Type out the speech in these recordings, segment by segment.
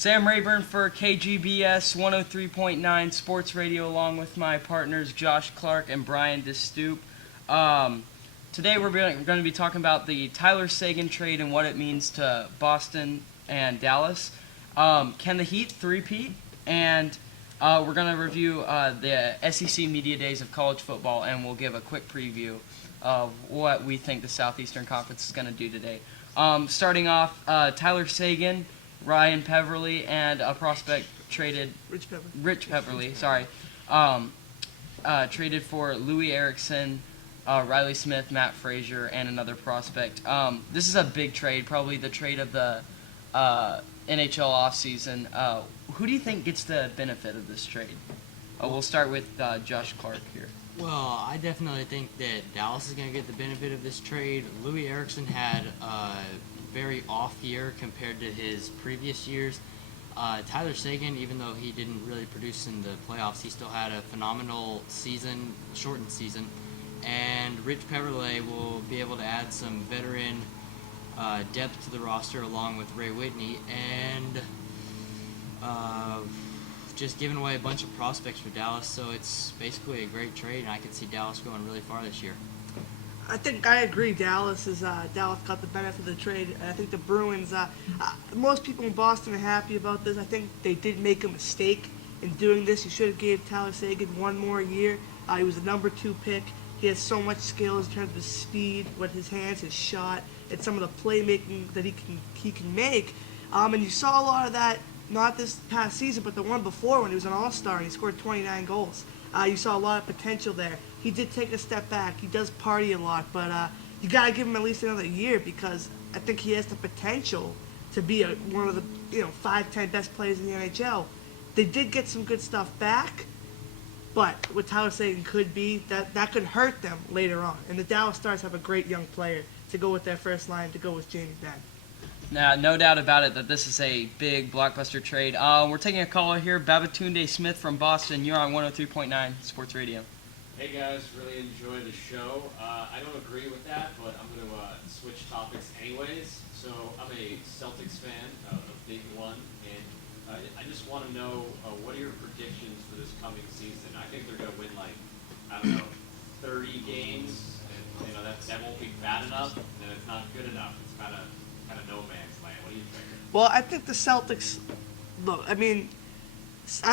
Sam Rayburn for KGBS 103.9 Sports Radio, along with my partners Josh Clark and Brian DeStoop. Today we're going to be talking about the Tyler Seguin trade and what it means to Boston and Dallas. Can the Heat three-peat? And we're going to review the SEC Media Days of college football, and we'll give a quick preview of what we think the Southeastern Conference is going to do today. Starting off, Tyler Seguin, Ryan Peverly, and a prospect traded... Rich Peverly, sorry. Traded for Louis Erickson, Riley Smith, Matt Frazier, and another prospect. This is a big trade, probably the trade of the NHL offseason. Who do you think gets the benefit of this trade? We'll start with Josh Clark here. Well, I definitely think that Dallas is going to get the benefit of this trade. Louis Erickson had a very off year compared to his previous years. Tyler Seguin, even though he didn't really produce in the playoffs, he still had a phenomenal season, shortened season. And Rich Peverly will be able to add some veteran depth to the roster along with Ray Whitney, and just giving away a bunch of prospects for Dallas. So it's basically a great trade, and I can see Dallas going really far this year. I think I agree. Dallas got the benefit of the trade. I think the Bruins. Most people in Boston are happy about this. I think they did make a mistake in doing this. You should have gave Tyler Seguin one more year. He was a number 2 pick. He has so much skill in terms of his speed, with his hands, his shot, and some of the playmaking that he can make. And you saw a lot of that, not this past season, but the one before when he was an All-Star and he scored 29 goals. You saw a lot of potential there. He did take a step back. He does party a lot, but you got to give him at least another year, because I think he has the potential to be one of the 5-10 best players in the NHL. They did get some good stuff back, but what Tyler Seguin could be, that could hurt them later on. And the Dallas Stars have a great young player to go with their first line, to go with Jamie Benn. Now, no doubt about it that this is a big blockbuster trade. We're taking a caller here, Babatunde Smith from Boston. You're on 103.9 Sports Radio. Hey guys, really enjoy the show. I don't agree with that, but I'm going to switch topics anyways. So I'm a Celtics fan, a big one, and I just want to know what are your predictions for this coming season? I think they're going to win 30 games, and that won't be bad enough, and it's not good enough. It's kind of no man's land. What do you think? Well, I think the Celtics, look, I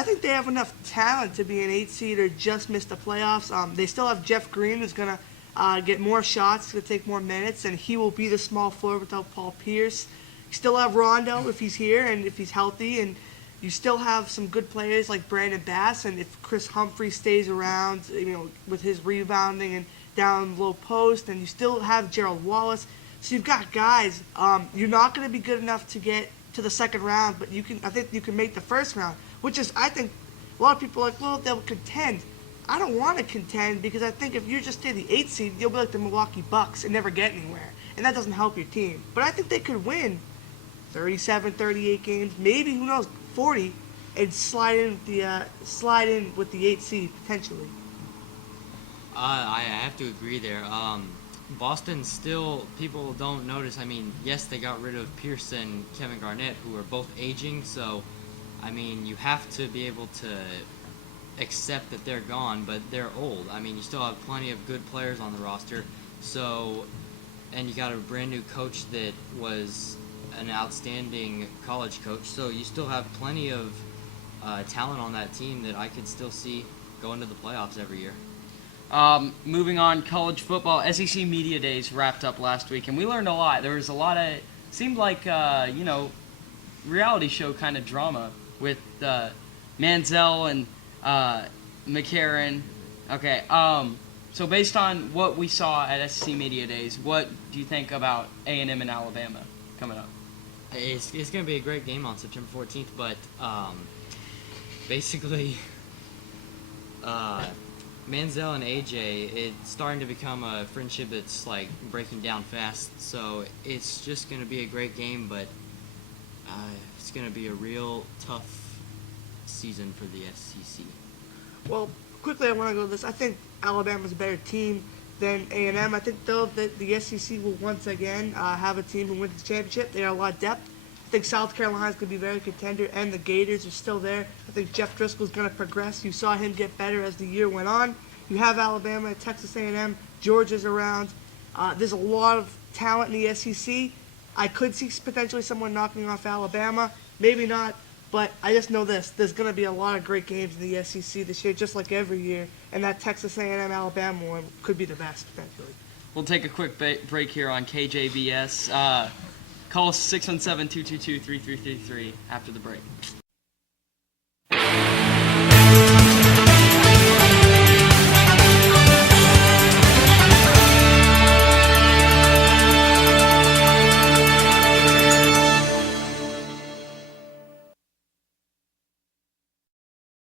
think they have enough talent to be an 8 seed or just miss the playoffs. They still have Jeff Green, who's going to get more shots, going to take more minutes, and he will be the small forward without Paul Pierce. You still have Rondo if he's here and if he's healthy, and you still have some good players like Brandon Bass, and if Chris Humphrey stays around, with his rebounding and down low post, and you still have Gerald Wallace. So you've got guys. You're not going to be good enough to get to the second round, but I think you can make the first round, which is, I think, a lot of people are like, well, they'll contend. I don't want to contend, because I think if you just stay the 8th seed, you'll be like the Milwaukee Bucks and never get anywhere, and that doesn't help your team. But I think they could win 37, 38 games, maybe, who knows, 40, and slide in with the 8th seed potentially. I have to agree there. Boston still, people don't notice. Yes, they got rid of Pierce and Kevin Garnett, who are both aging, so, you have to be able to accept that they're gone, but they're old. You still have plenty of good players on the roster, so, and you got a brand new coach that was an outstanding college coach, so you still have plenty of talent on that team that I could still see going to the playoffs every year. Moving on, college football, SEC Media Days wrapped up last week, and we learned a lot. There was a lot of, seemed like, reality show kind of drama with Manziel and McCarron. Okay, so based on what we saw at SEC Media Days, what do you think about A&M and Alabama coming up? It's going to be a great game on September 14th, but basically, Manziel and AJ, it's starting to become a friendship that's breaking down fast. So it's just going to be a great game, but it's going to be a real tough season for the SEC. Well, quickly I want to go to this. I think Alabama's a better team than A&M. I think, though, that the SEC will once again have a team who wins the championship. They have a lot of depth. I think South Carolina's going to be very contender, and the Gators are still there. I think Jeff Driscoll's going to progress. You saw him get better as the year went on. You have Alabama, Texas A&M, Georgia's around. There's a lot of talent in the SEC. I could see potentially someone knocking off Alabama. Maybe not, but I just know this. There's going to be a lot of great games in the SEC this year, just like every year, and that Texas A&M Alabama one could be the best, potentially. We'll take a quick break here on KJBS. Call us 617-222-3333 after the break.